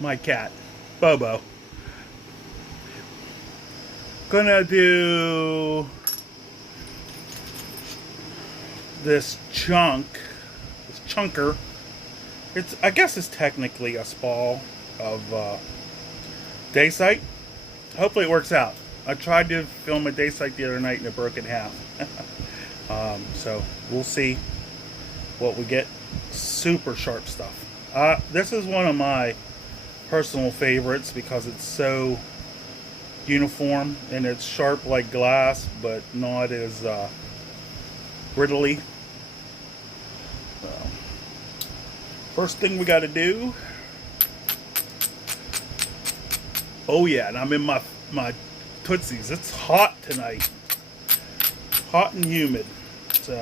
My cat, Bobo. Gonna do this chunker. I guess it's technically a spall of dacite. Hopefully it works out. I tried to film a dacite the other night and it broke in half. So we'll see what we get. Super sharp stuff. This is one of my personal favorites because it's so uniform and it's sharp like glass, but not as brittly. So, first thing we got to do. Oh yeah, and I'm in my Tootsies. It's hot tonight. Hot and humid. So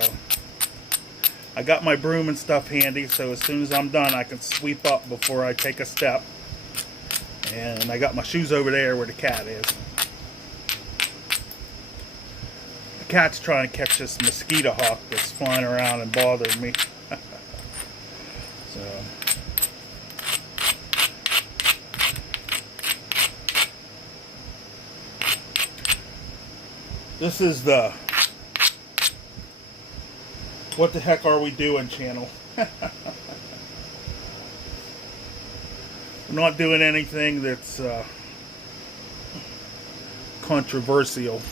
I got my broom and stuff handy, so as soon as I'm done I can sweep up before I take a step. And I got my shoes over there where the cat is. The cat's trying to catch this mosquito hawk that's flying around and bothering me. So this is the What the Heck Are We Doing channel. I'm not doing anything that's controversial.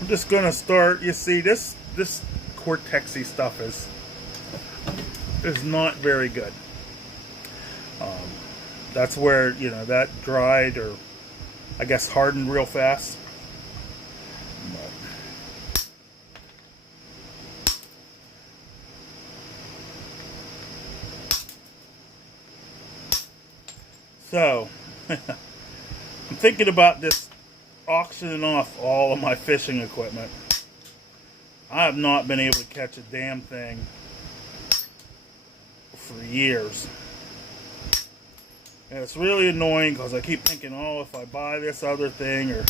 I'm just gonna start. You see, this cortexy stuff is not very good. That's where, you know, that dried, or I guess hardened real fast. So, I'm thinking about this auctioning off all of my fishing equipment. I have not been able to catch a damn thing for years. And it's really annoying because I keep thinking, oh, if I buy this other thing or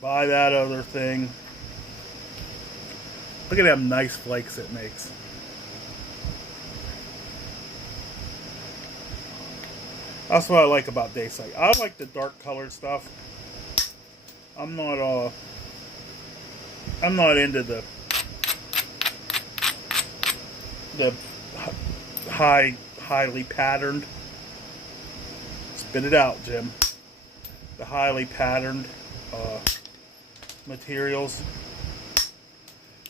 buy that other thing. Look at them nice flakes it makes. That's what I like about dacite. I like the dark colored stuff. I'm not into the highly patterned. Spit it out, Jim. The highly patterned materials.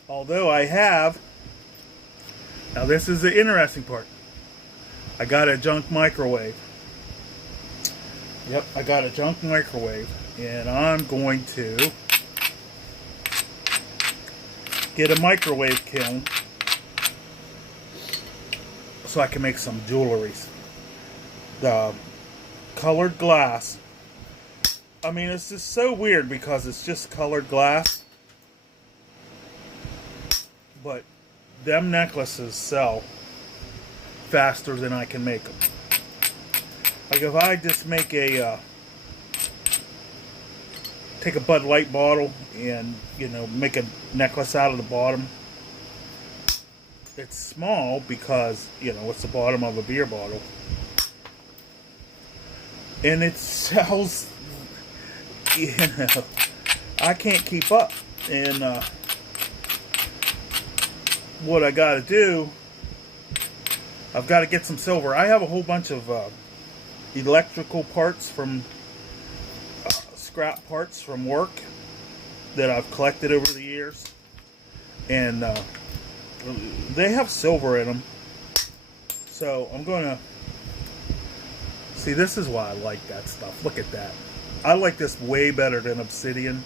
Although I have, now this is the interesting part. I got a junk microwave. Yep, I got a junk microwave, and I'm going to get a microwave kiln so I can make some jewelries. The colored glass, I mean, it's just so weird because it's just colored glass, but them necklaces sell faster than I can make them. Like if I just make take a Bud Light bottle and, you know, make a necklace out of the bottom. It's small because, you know, it's the bottom of a beer bottle. And it sells, you know, I can't keep up. And what I got to do, I've got to get some silver. I have a whole bunch of electrical parts from scrap parts from work that I've collected over the years, and they have silver in them. So I'm gonna see. This is why I like that stuff. Look at that. I like this way better than obsidian.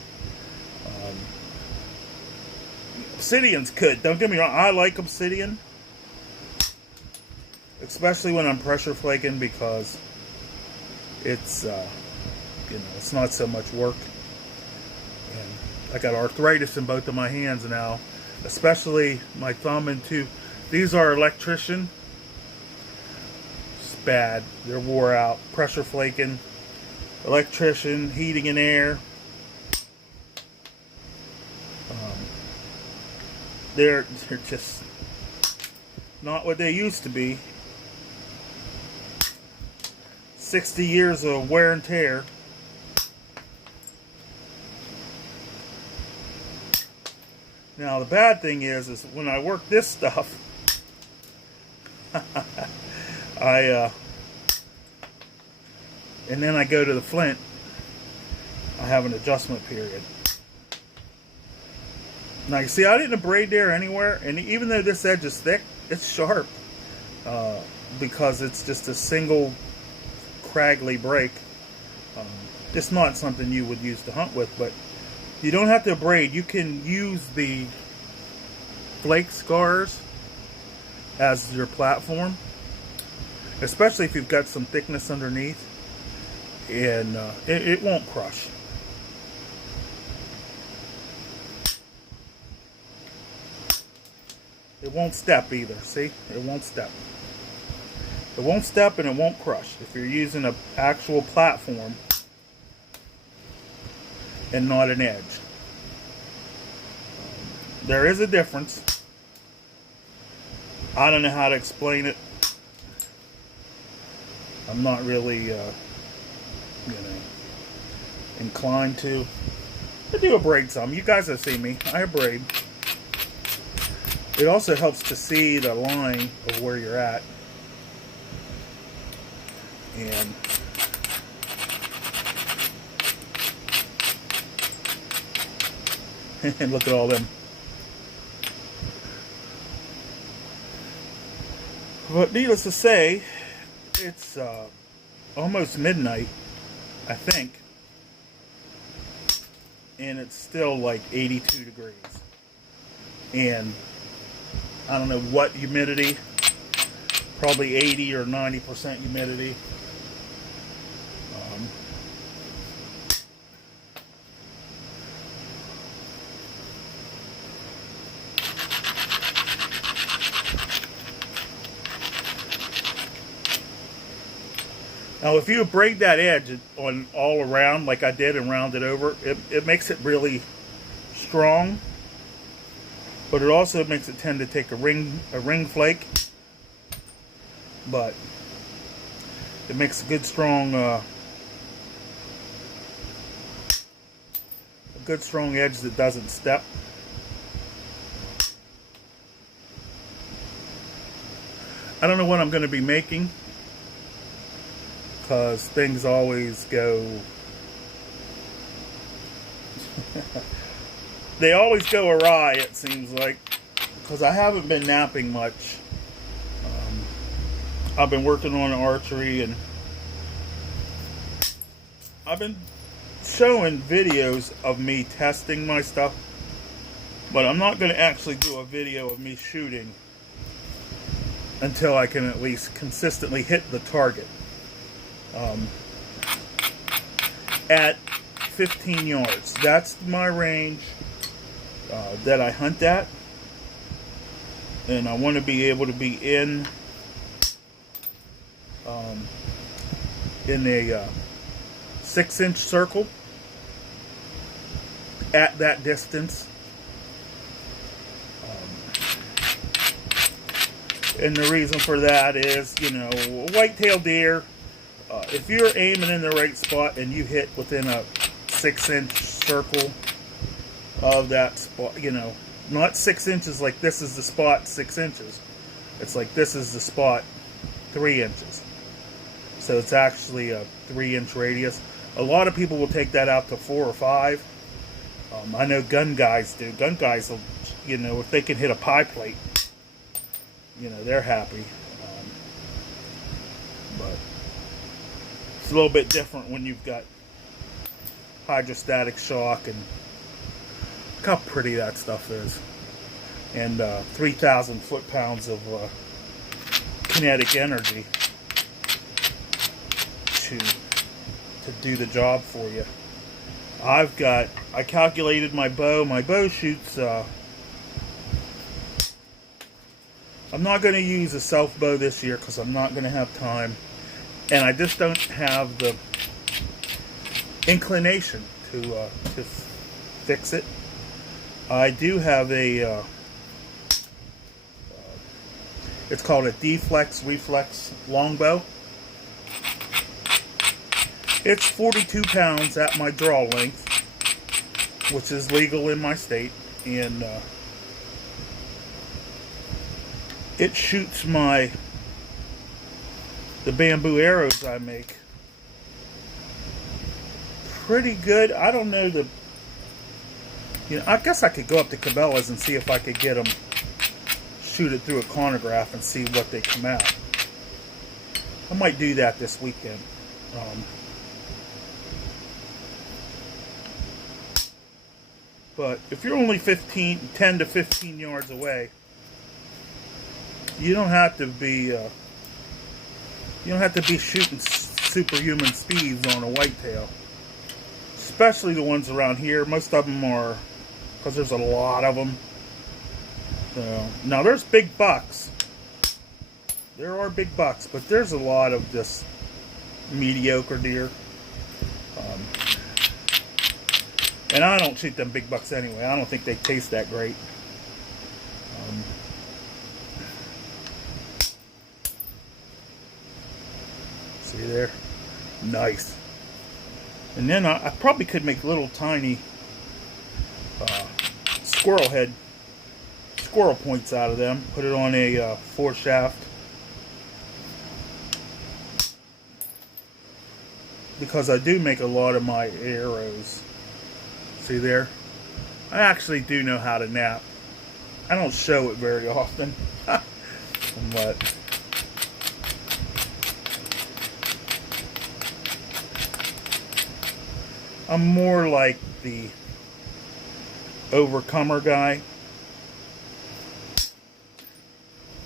Obsidian's good. Don't get me wrong. I like obsidian, especially when I'm pressure flaking, because it's you know, it's not so much work. And I got arthritis in both of my hands now, especially my thumb and two. These are electrician. It's bad. They're wore out. Pressure flaking, electrician, heating and air. They're just not what they used to be. 60 years of wear and tear. Now the bad thing is when I work this stuff, and then I go to the flint, I have an adjustment period. Now you see I didn't abrade there anywhere, and even though this edge is thick, it's sharp because it's just a single craggly break. It's not something you would use to hunt with, but you don't have to abrade. You can use the flake scars as your platform, especially if you've got some thickness underneath, and it won't crush. It won't step either. See? It won't step. It won't step and it won't crush if you're using an actual platform and not an edge. There is a difference. I don't know how to explain it. I'm not really inclined to. I do abrade some. You guys have seen me. I abrade. It also helps to see the line of where you're at. And and look at all them. But needless to say, it's almost midnight, I think, and it's still like 82 degrees. And I don't know what humidity, probably 80 or 90% humidity. Now, if you abrade that edge on all around, like I did, and round it over, it makes it really strong. But it also makes it tend to take a ring flake. But it makes a good strong edge that doesn't step. I don't know what I'm going to be making, because things always go they always go awry, it seems like, because I haven't been napping much. I've been working on archery, and I've been showing videos of me testing my stuff, but I'm not going to actually do a video of me shooting until I can at least consistently hit the target at 15 yards. That's my range that I hunt at, and I want to be able to be in a 6-inch circle at that distance. And the reason for that is, white-tailed deer, if you're aiming in the right spot and you hit within a 6-inch circle of that spot, not 6 inches like this is the spot 6 inches. It's like this is the spot 3 inches. So it's actually a 3-inch radius. A lot of people will take that out to 4 or 5. I know gun guys do. Gun guys will, if they can hit a pie plate, they're happy. But it's a little bit different when you've got hydrostatic shock, and look how pretty that stuff is. And 3,000 foot-pounds of kinetic energy to do the job for you. I calculated my bow. My bow shoots, I'm not going to use a self bow this year because I'm not going to have time. And I just don't have the inclination to fix it. I do have a, it's called a deflex reflex longbow. It's 42 pounds at my draw length, which is legal in my state, and it shoots the bamboo arrows I make pretty good. I don't know I guess I could go up to Cabela's and see if I could get them, shoot it through a chronograph and see what they come out. I might do that this weekend. But if you're only 10 to 15 yards away, you don't have to be shooting superhuman speeds on a whitetail. Especially the ones around here. Most of them are, because there's a lot of them. So, now there's big bucks. There are big bucks, but there's a lot of just mediocre deer. And I don't shoot them big bucks anyway. I don't think they taste that great. See there? Nice. And then I probably could make little tiny squirrel points out of them. Put it on a 4-shaft. Because I do make a lot of my arrows. See there? I actually do know how to knap. I don't show it very often. But I'm more like the overcomer guy.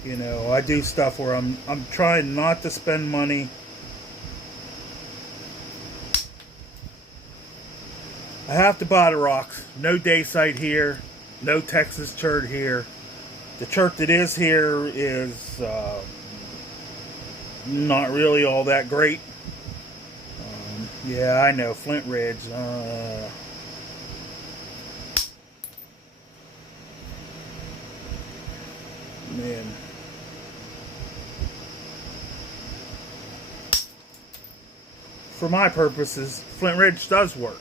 You know, I do stuff where I'm trying not to spend money. I have to buy the rocks. No dacite here. No Texas chert here. The chert that is here is not really all that great. Yeah, I know, Flint Ridge. Man. For my purposes, Flint Ridge does work.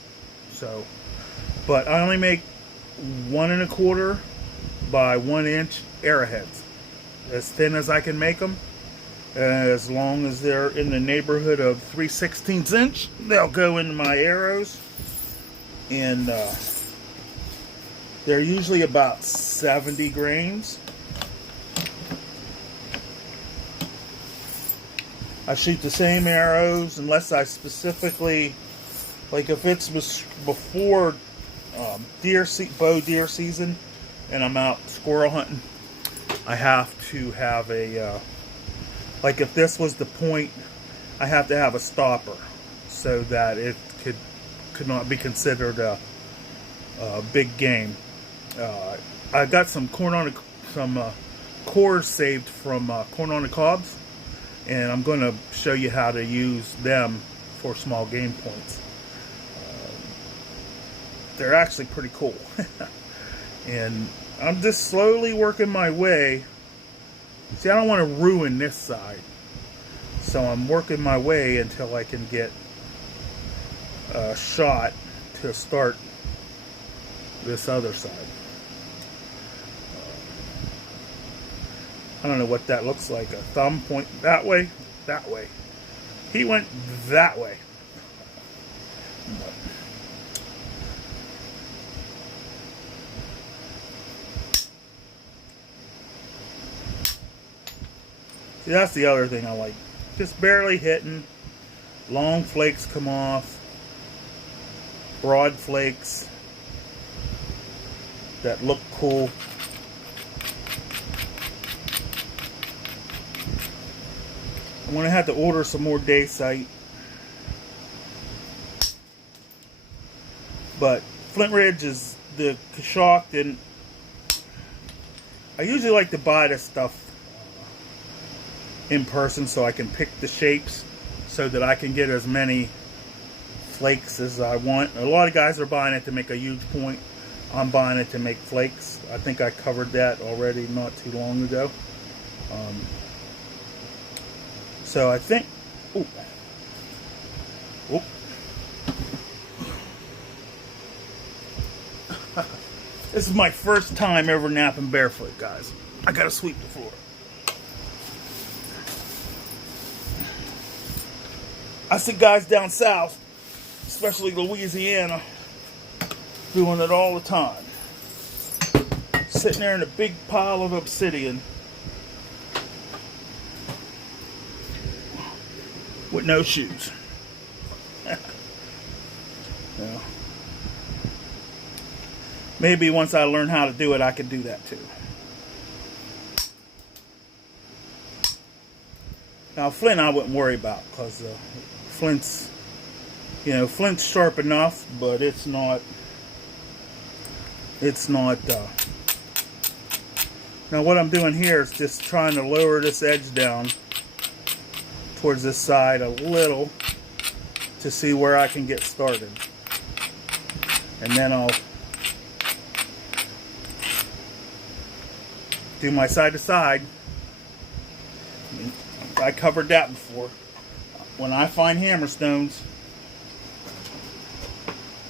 So, but I only make 1 1/4 by 1 inch arrowheads. As thin as I can make them. As long as they're in the neighborhood of 3/16 inch, they'll go into my arrows. And they're usually about 70 grains. I shoot the same arrows unless I specifically, like if it's before bow deer season and I'm out squirrel hunting, I have to have a like if this was the point, I have to have a stopper so that it could not be considered a big game. I got some cores saved from corn on the cobs, and I'm going to show you how to use them for small game points. They're actually pretty cool. And I'm just slowly working my way. See, I don't want to ruin this side. So I'm working my way until I can get a shot to start this other side. I don't know what that looks like. A thumb point that way, that way. He went that way. See, that's the other thing I like. Just barely hitting. Long flakes come off. Broad flakes that look cool. I'm going to have to order some more dacite. But Flint Ridge is the shocked, and I usually like to buy this stuff in person so I can pick the shapes so that I can get as many flakes as I want. A lot of guys are buying it to make a huge point. I'm buying it to make flakes. I think I covered that already not too long ago. So I think, This is my first time ever napping barefoot, guys. I gotta sweep the floor. I see guys down south, especially Louisiana, doing it all the time. Sitting there in a big pile of obsidian with no shoes. Yeah. Maybe once I learn how to do it, I could do that too. Now, flint I wouldn't worry about, because flint's sharp enough, but it's not. Now what I'm doing here is just trying to lower this edge down towards this side a little to see where I can get started. And then I'll do my side to side. I covered that before. When I find hammerstones,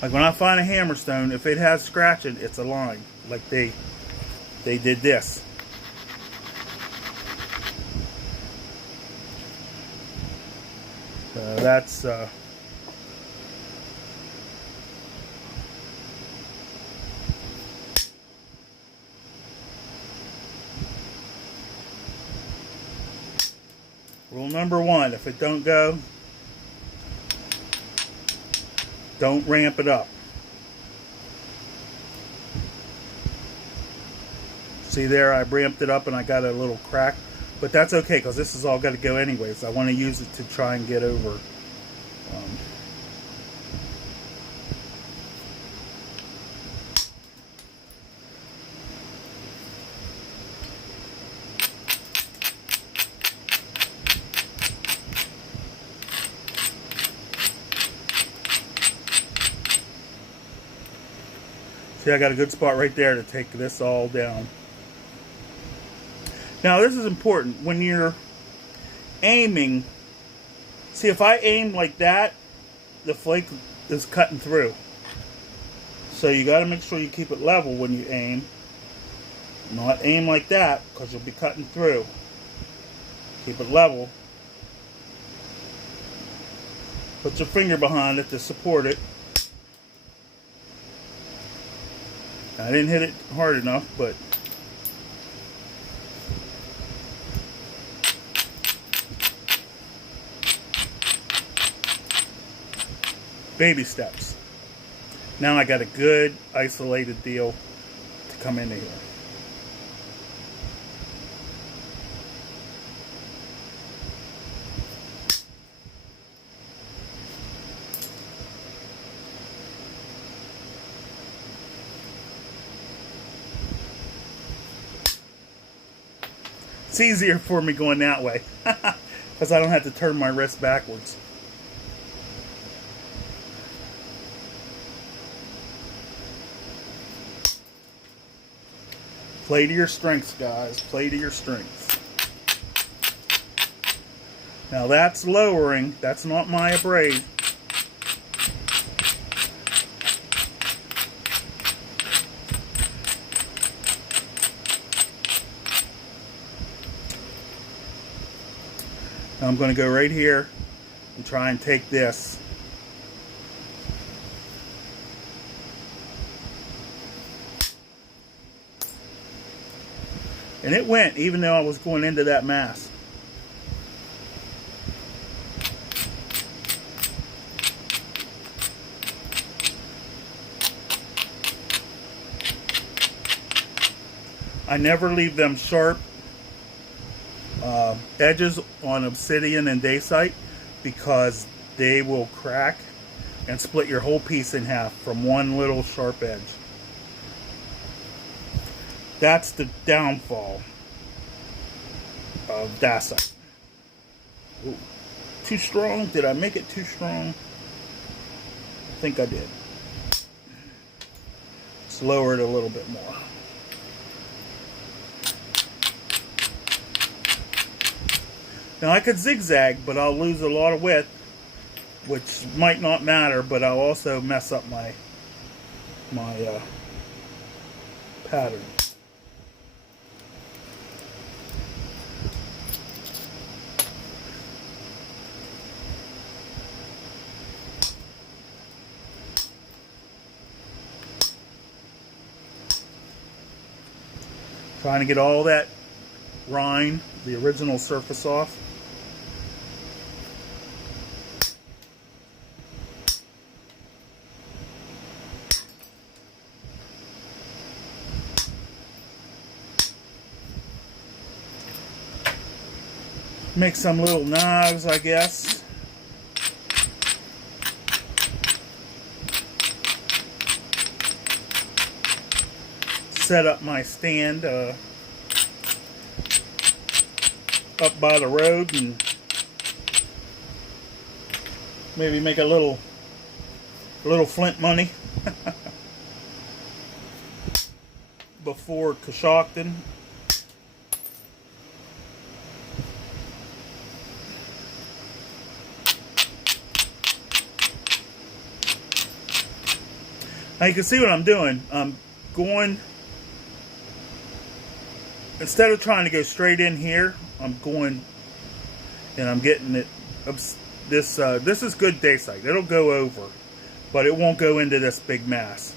like when I find a hammerstone, if it has scratching, it's a line. Like they did this. That's rule number one. If it don't go, don't ramp it up. See there, I ramped it up and I got a little crack. But that's okay, because this is all got to go anyways. I want to use it to try and get over. See, I got a good spot right there to take this all down. Now, this is important. When you're aiming, see, if I aim like that, the flake is cutting through. So you got to make sure you keep it level when you aim. Not aim like that, because you'll be cutting through. Keep it level. Put your finger behind it to support it. I didn't hit it hard enough, but baby steps. Now I got a good isolated deal to come into here. It's easier for me going that way because I don't have to turn my wrist backwards. Play to your strengths, guys. Play to your strengths. Now that's lowering. That's not my abrade. Now I'm going to go right here and try and take this. And it went, even though I was going into that mass. I never leave them sharp edges on obsidian and dacite, because they will crack and split your whole piece in half from one little sharp edge. That's the downfall of dacite. Ooh, too strong? Did I make it too strong? I think I did. Let's lower it a little bit more. Now I could zigzag, but I'll lose a lot of width, which might not matter, but I'll also mess up my pattern. Trying to get all that rind, the original surface off. Make some little knives, I guess. Set up my stand up by the road and maybe make a little flint money before Coshocton. Now you can see what I'm doing. I'm going, instead of trying to go straight in here, I'm going and I'm getting it. This is good dacite. It'll go over, but it won't go into this big mass.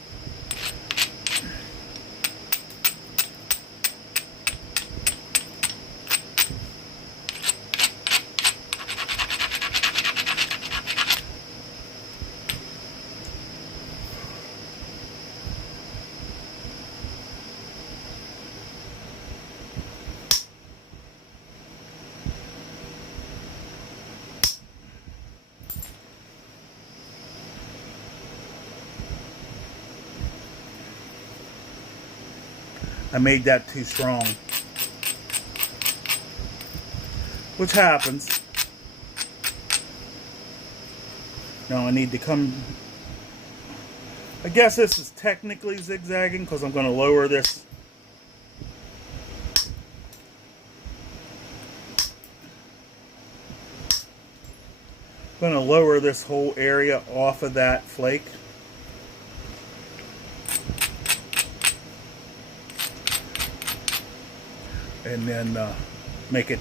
I made that too strong, which happens. Now I need to come, I guess this is technically zigzagging because I'm going to lower this. I'm going to lower this whole area off of that flake. And then make it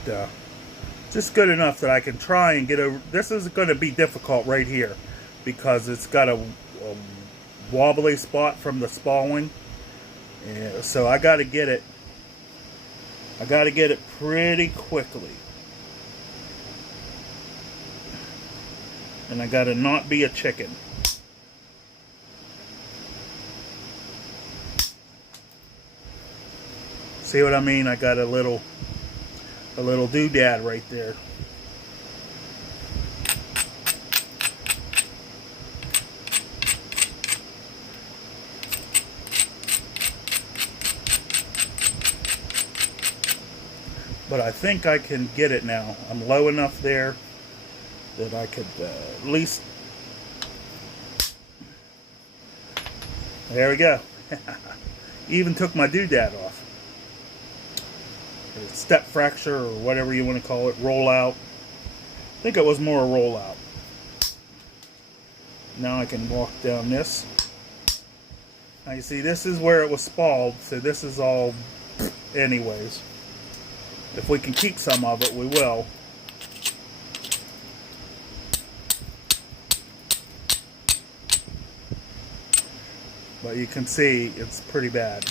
just good enough that I can try and get over. This is going to be difficult right here because it's got a wobbly spot from the spalling. And so I got to get it. I got to get it pretty quickly. And I got to not be a chicken. See what I mean? I got a little doodad right there. But I think I can get it now. I'm low enough there that I could at least. There we go. Even took my doodad off. Step fracture or whatever you want to call it, rollout. I think it was more a rollout. Now I can walk down this. Now you see this is where it was spalled, so this is all anyways. If we can keep some of it, we will. But you can see it's pretty bad.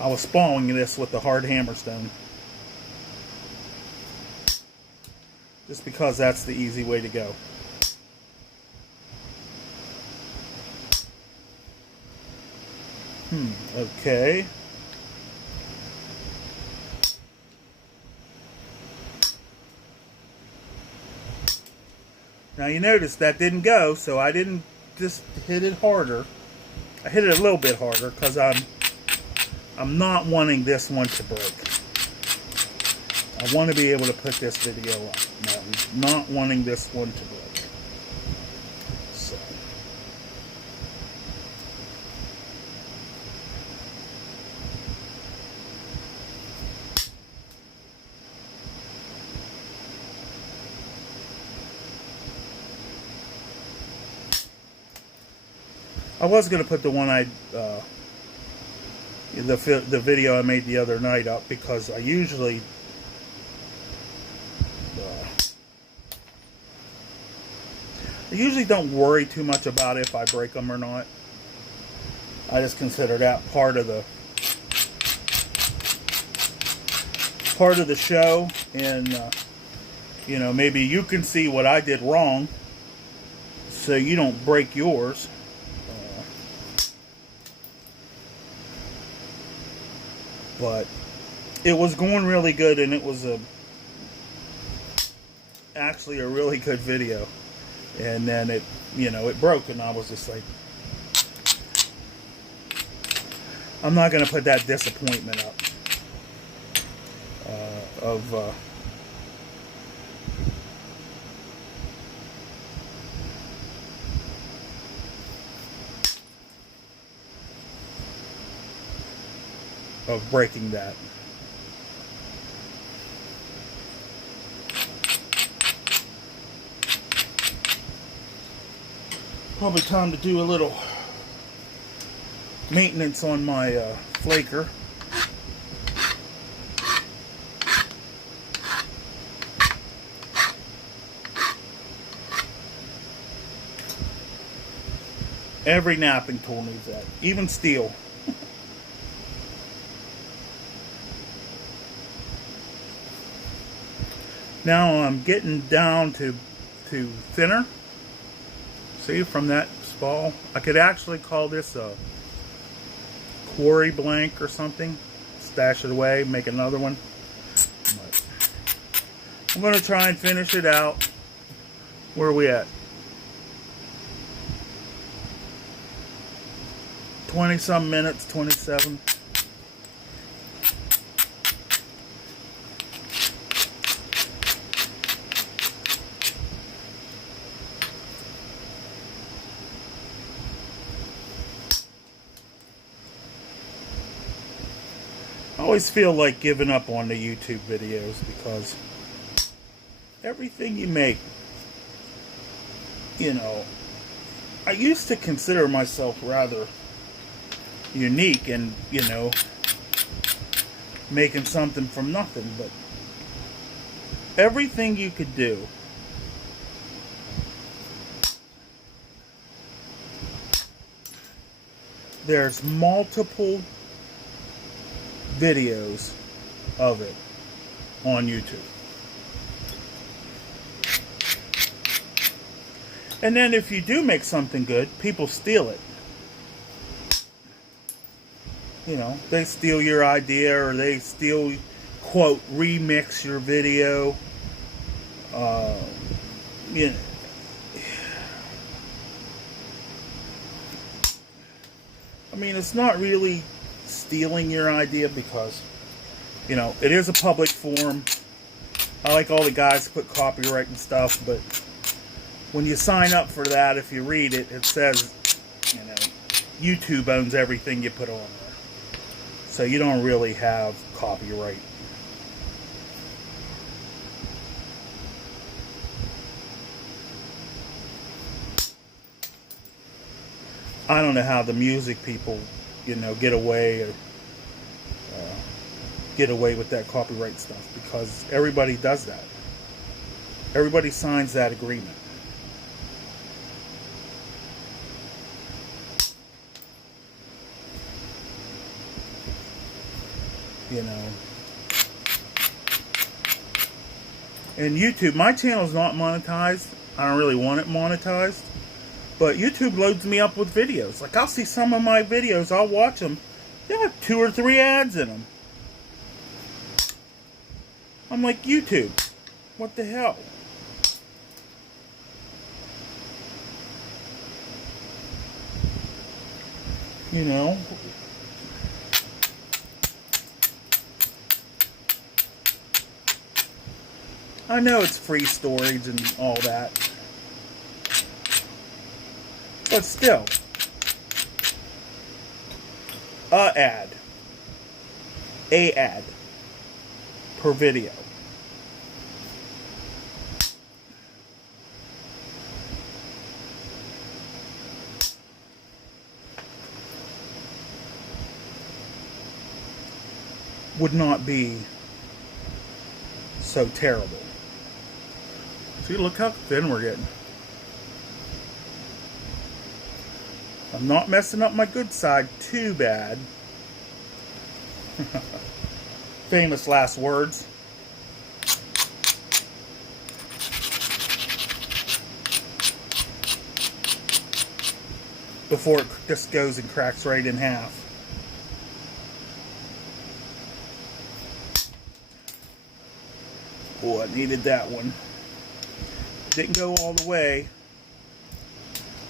I was spalling this with the hard hammerstone. Just because that's the easy way to go. Okay. Now you notice that didn't go, so I didn't just hit it harder. I hit it a little bit harder because I'm not wanting this one to break. I want to be able to put this video up. No, I'm not wanting this one to break. So. was going to put the one the video I made the other night up, because I usually don't worry too much about if I break them or not. I just consider that part of the show, and you know, maybe you can see what I did wrong, so you don't break yours. But it was going really good, and it was actually a really good video. And then it, you know, it broke, and I was just like, I'm not going to put that disappointment up of breaking that. Probably time to do a little maintenance on my flaker. Every knapping tool needs that, even steel. Now I'm getting down to thinner. See, from that spall, I could actually call this a quarry blank or something. Stash it away, make another one. But I'm going to try and finish it out. Where are we at? 20-some minutes, 27. I always feel like giving up on the YouTube videos, because everything you make, you know, I used to consider myself rather unique and, you know, making something from nothing, but everything you could do, there's multiple videos of it on YouTube. And then if you do make something good, people steal it. You know, they steal your idea, or they steal, quote, remix your video. You know, I mean, it's not really stealing your idea, because, you know, it is a public forum. I like all the guys who put copyright and stuff, but when you sign up for that, if you read it, it says, you know, YouTube owns everything you put on there. So you don't really have copyright. I don't know how the music people, you know, get away with that copyright stuff, because everybody does that. Everybody signs that agreement. You know. And YouTube, my channel's not monetized. I don't really want it monetized. But YouTube loads me up with videos. Like, I'll see some of my videos, I'll watch them. They have 2 or 3 ads in them. I'm like, YouTube, what the hell? You know? I know it's free storage and all that. But still, a ad per video. would not be so terrible. See, look how thin we're getting. I'm not messing up my good side too bad. Famous last words. Before it just goes and cracks right in half. Oh, I needed that one. Didn't go all the way.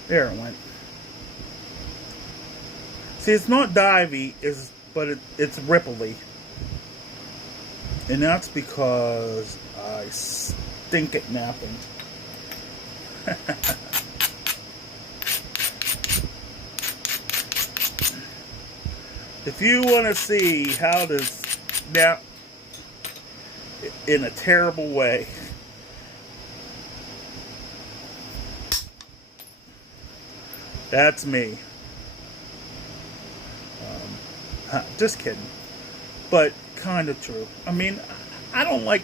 There it went. See, it's not divey, but it's ripply. And that's because I stink at napping. If you want to see how to snap in a terrible way, that's me. Just kidding. But kind of true. I mean, I don't like,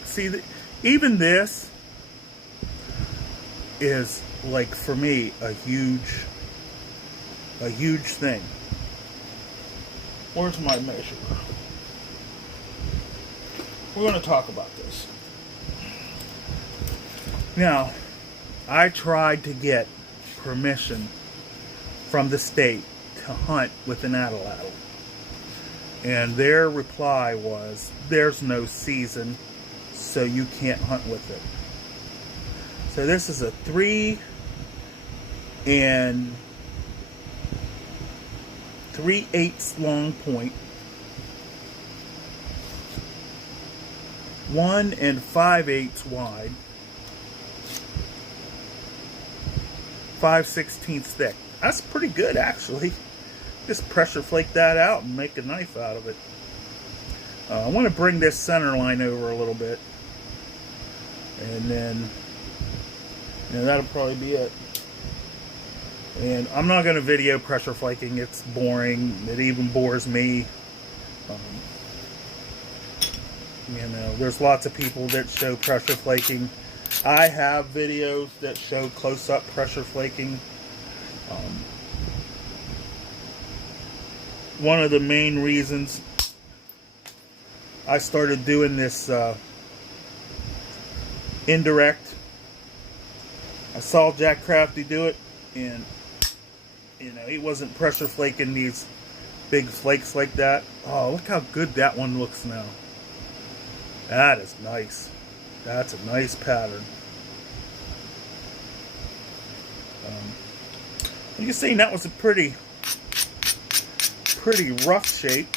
even this is, like, for me, a huge thing. Where's my measure? We're going to talk about this. Now, I tried to get permission from the state to hunt with an atlatl. And their reply was, there's no season, so you can't hunt with it. So this is a 3 3/8 long point, 1 5/8 wide, 5/16 thick. That's pretty good, actually. Just pressure flake that out and make a knife out of it. I want to bring this center line over a little bit, and then that'll probably be it. And I'm not going to video pressure flaking. It's boring. It even bores me. There's lots of people that show pressure flaking. I have videos that show close-up pressure flaking. One of the main reasons I started doing this indirect, I saw Jack Crafty do it, and he wasn't pressure flaking these big flakes like that. Oh, look how good that one looks now. That is nice. That's a nice pattern. You see, that was a pretty rough shape.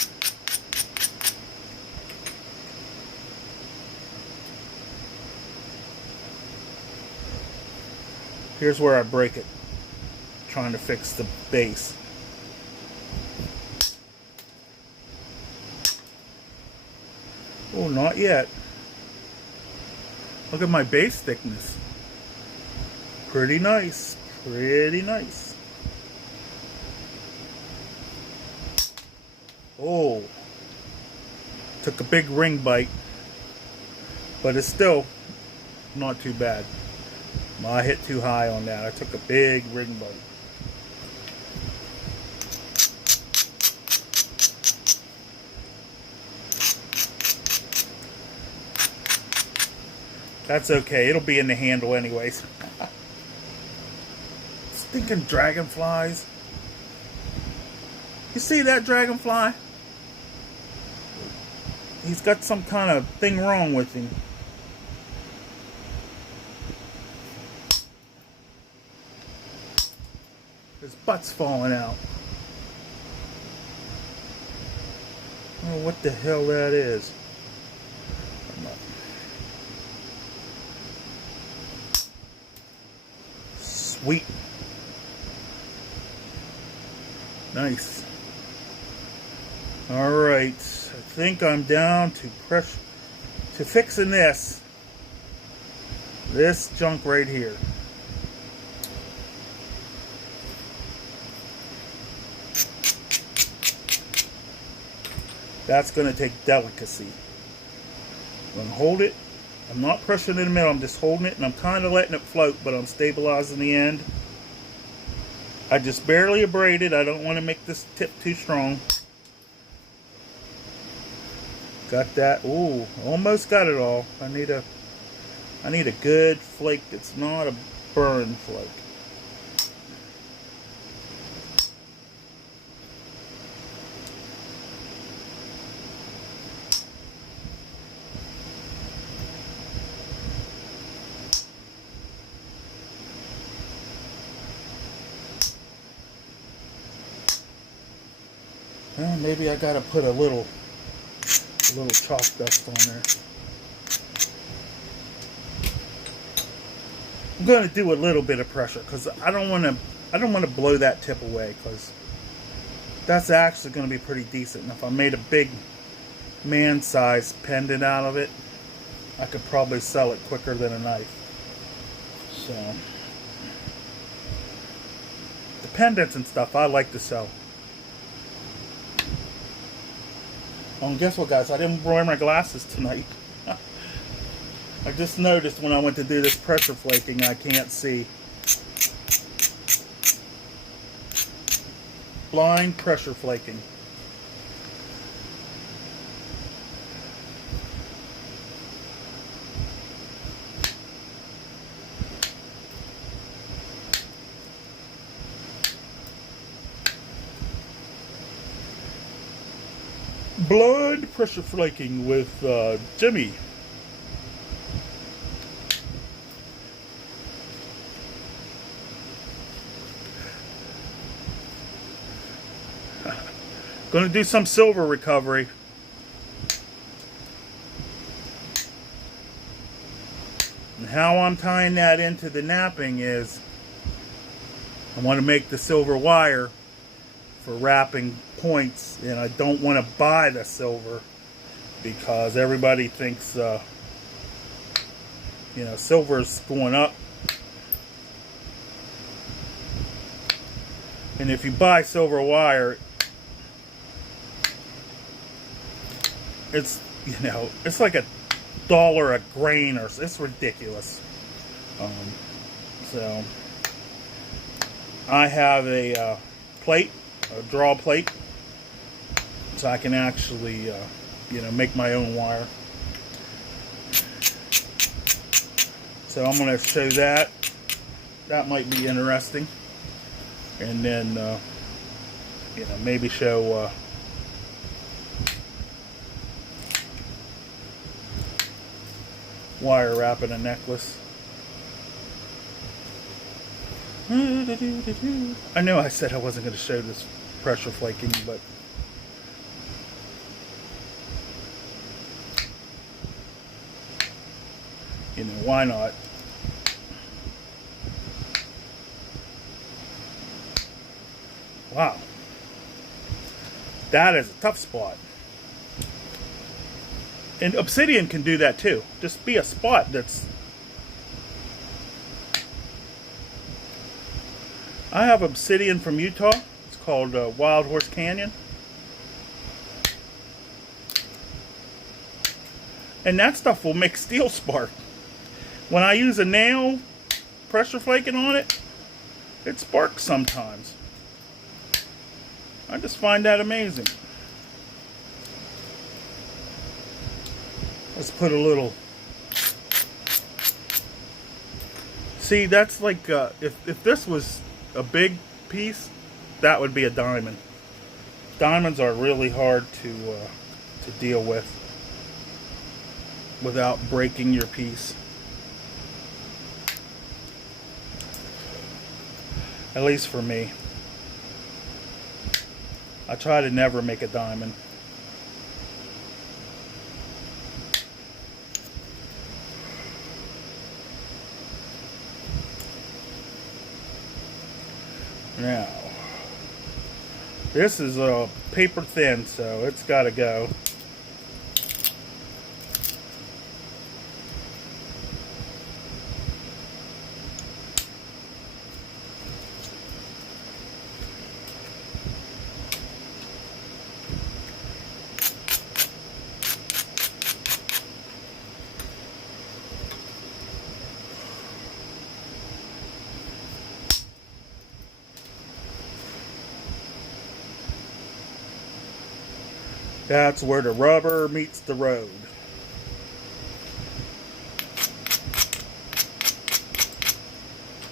Here's where I break it, trying to fix the base. Oh, not yet. Look at my base thickness. Pretty nice. Pretty nice. Oh, took a big ring bite, but it's still not too bad. I hit too high on that. I took a big ring bite. That's okay. It'll be in the handle anyways. Stinking dragonflies. You see that dragonfly? He's got some kind of thing wrong with him. His butt's falling out. I don't know what the hell that is. Sweet. Nice. Alright, I think I'm down to fixing this junk right here. That's going to take delicacy. I'm going to hold it. I'm not pressing it in the middle. I'm just holding it, and I'm kind of letting it float, but I'm stabilizing the end. I just barely abraded. I don't want to make this tip too strong. Got that. Ooh, almost got it all. I need a good flake that's not a burn flake. Well, maybe I gotta put a little chalk dust on there. I'm gonna do a little bit of pressure because I don't want to blow that tip away, because that's actually going to be pretty decent. And if I made a big man-sized pendant out of it, I could probably sell it quicker than a knife. So the pendants and stuff I like to sell. Oh, and guess what, guys? I didn't wear my glasses tonight. I just noticed when I went to do this pressure flaking, I can't see. Blind pressure flaking. Blind pressure flaking with Jimmy. Going to do some silver recovery. And how I'm tying that into the knapping is I want to make the silver wire for wrapping points, and I don't want to buy the silver because everybody thinks you know, silver's going up. And if you buy silver wire, it's, you know, it's like $1 a grain, or it's ridiculous. So I have a plate, a draw plate, so I can actually you know, make my own wire. So I'm going to show that. That might be interesting. And then you know, maybe show wire wrapping a necklace. I know I said I wasn't going to show this pressure flaking, but you know, why not? Wow, that is a tough spot. And obsidian can do that too. Just be a spot that's... I have obsidian from Utah. It's called Wild Horse Canyon. And that stuff will make steel spark. When I use a nail pressure flaking on it, it sparks sometimes. I just find that amazing. Let's put a little... See, that's like, if this was a big piece, that would be a diamond. Diamonds are really hard to deal with without breaking your piece. At least for me. I try to never make a diamond. Now, this is a paper thin, so it's got to go. That's where the rubber meets the road.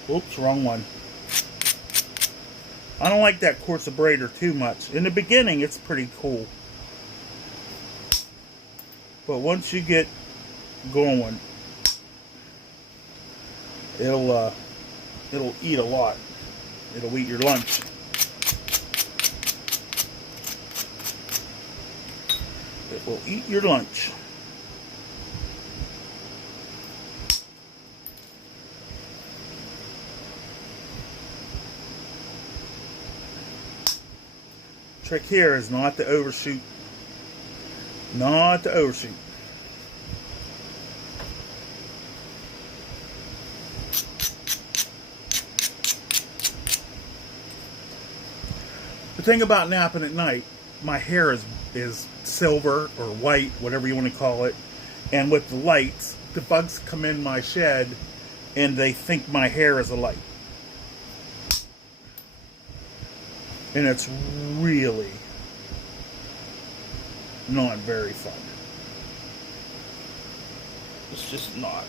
Oops, wrong one. I don't like that coarse abrader too much. In the beginning, it's pretty cool. But once you get going, it'll eat a lot. It'll eat your lunch. It will eat your lunch. Trick here is not to overshoot. Not to overshoot. The thing about napping at night, my hair is silver or white, whatever you want to call it, and with the lights, the bugs come in my shed and they think my hair is a light. And it's really not very fun. It's just not.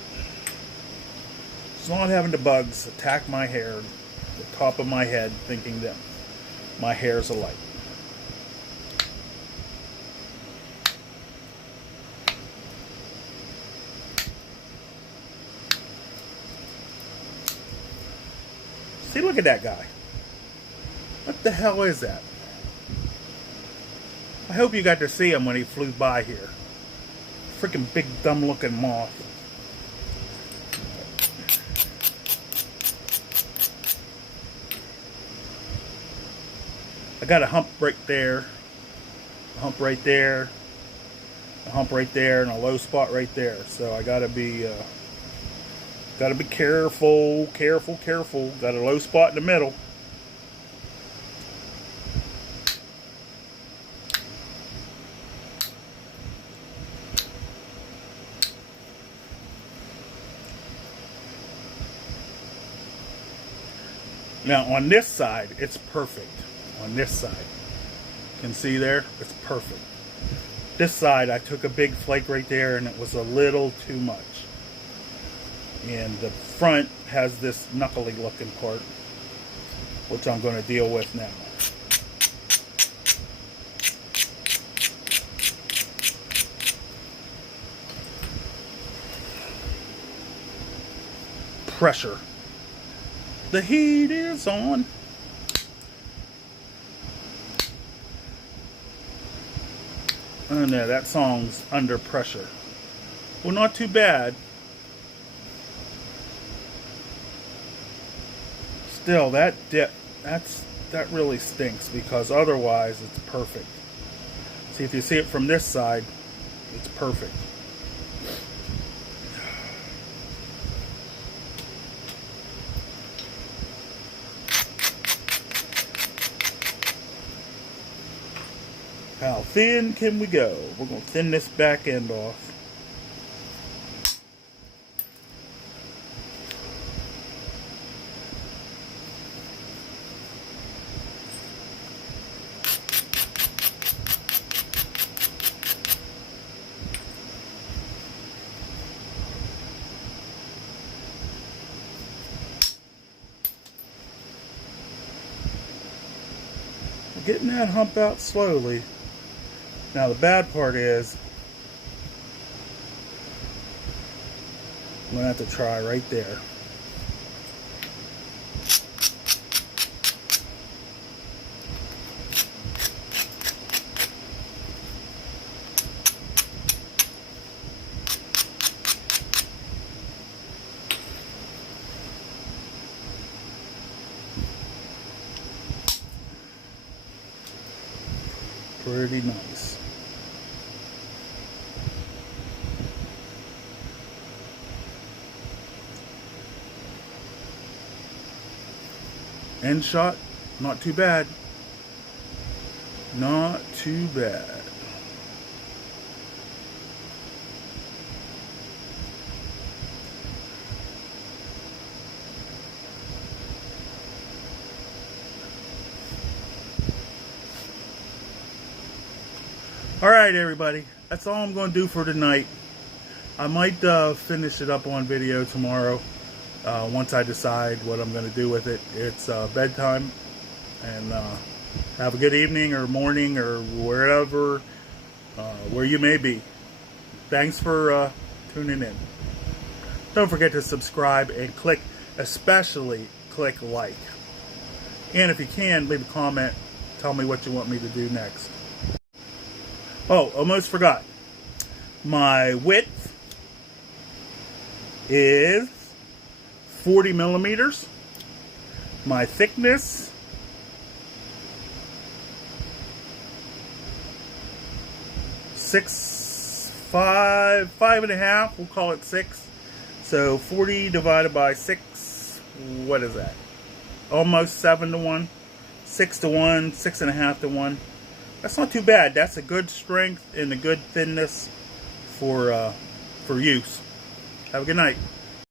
It's not having the bugs attack my hair, the top of my head, thinking that my hair is a light. See, look at that guy. What the hell is that? I hope you got to see him when he flew by here. Freaking big dumb looking moth. I got a hump right there, a hump right there, a hump right there, and a low spot right there. So I gotta be careful, careful, careful. Got a low spot in the middle. Now on this side, it's perfect. On this side, you can see there, it's perfect. This side, I took a big flake right there and it was a little too much. And the front has this knuckly looking part, which I'm going to deal with now. Pressure. The heat is on. Oh no, that song's Under Pressure. Well, not too bad. Still, that dip, that really stinks, because otherwise it's perfect. See, if you see it from this side, it's perfect. How thin can we go? We're going to thin this back end off. We're getting that hump out slowly. Now the bad part is, I'm going to have to try right there. Pretty nice. End shot, not too bad. Not too bad. Alright everybody, that's all I'm going to do for tonight. I might finish it up on video tomorrow once I decide what I'm going to do with it. It's bedtime, and have a good evening or morning or wherever where you may be. Thanks for tuning in. Don't forget to subscribe and especially click like. And if you can, leave a comment. Tell me what you want me to do next. Oh, almost forgot. My width is 40 millimeters. My thickness five and a half. We'll call it 6. So 40 divided by 6. What is that? Almost 7 to 1. 6 to 1. 6.5 to 1. That's not too bad. That's a good strength and a good thinness for use. Have a good night.